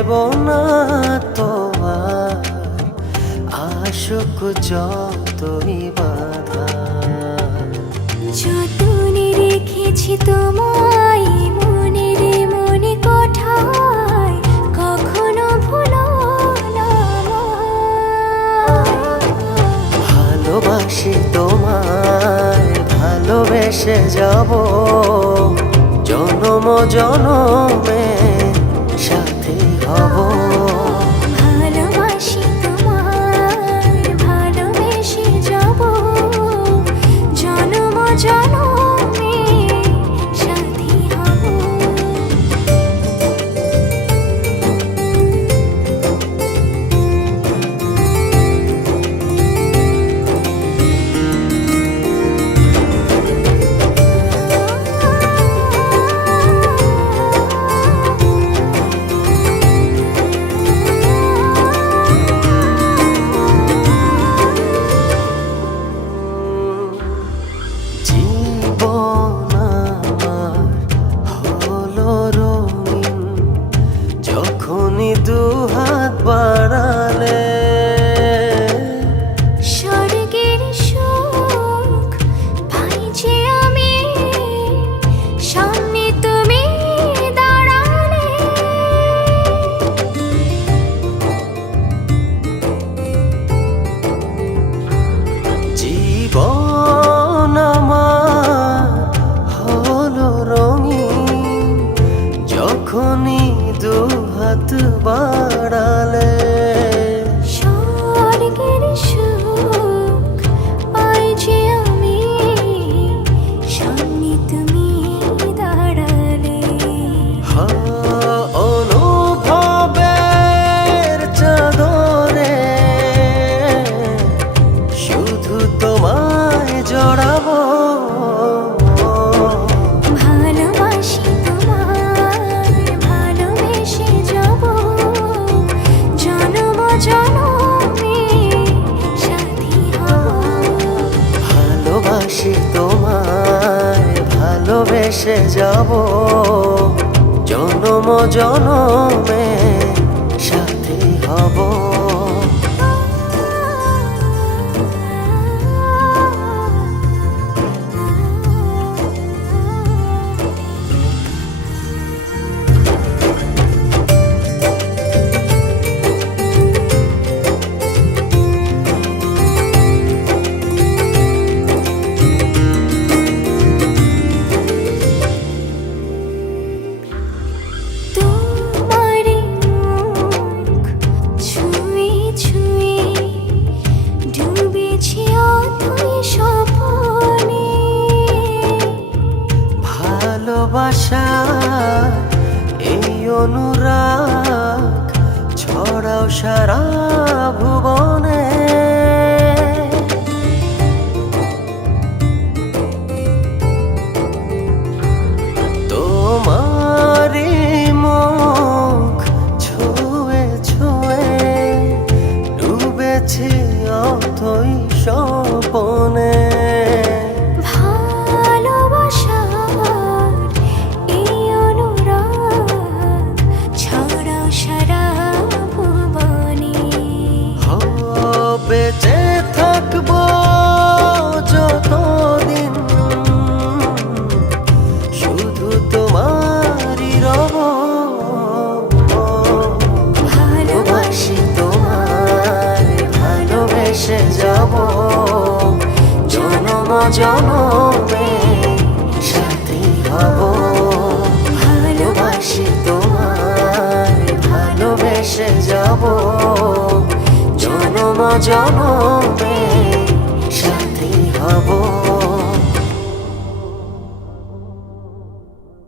দেব না তোমার আশুক যতই বাধা। যতনে রেখেছি তোমায় মনের মনে কোঠায়, কখনো ভুলো না ভালোবাসি তোমায়, ভালোবেসে যাব জনম জনমে সাথী হব। ভালোবাসি তোমায়, ভালোবেসে যাব জনম জনমে সাথী হব। জীবন আমার হলো রঙিন, যখনই দুহাত বাড়ালে স্বর্গের সুখ পাই যে আমি, সামনে তুমি দাঁড়ালে। জীবন আমার হলো রঙিন, যখনই দুহাত বাড়ালে স্বর্গের সুখ পাই যে আমি, সামনে তুমি দাঁড়ালে। অনুভবের চাদরে শুধু তোমায় জড়াবো। ভালোবাসি তোমায়, ভালোবেসে যাব জনম জনমে সাথী হব। ভালোবাসি তোমায়, ভালোবেসে যাব জনম জনমে সাথী হব। তোমার মুখ ছুঁয়ে ছুঁয়ে ডুবেছি অথই স্বপ্নে। ভালোবাসা এই অনুরাগ ছড়াও সারা ভুবনে। তোমারই মুখ ছুঁয়ে ছুঁয়ে ডুবেছি অথই স্বপনে। ভালোবাসার এই অনুরাগ ছড়াও সারা ভুবনে। বেঁচে থাকবো যতদিন শুধু তোমারই রব। ভালোবাসি তোমায়, ভালোবেসে যাব জনম জনমে সাথী হব। ভালোবাসি তোমায়, ভালোবেসে যাব জনম জনমে সাথী হব।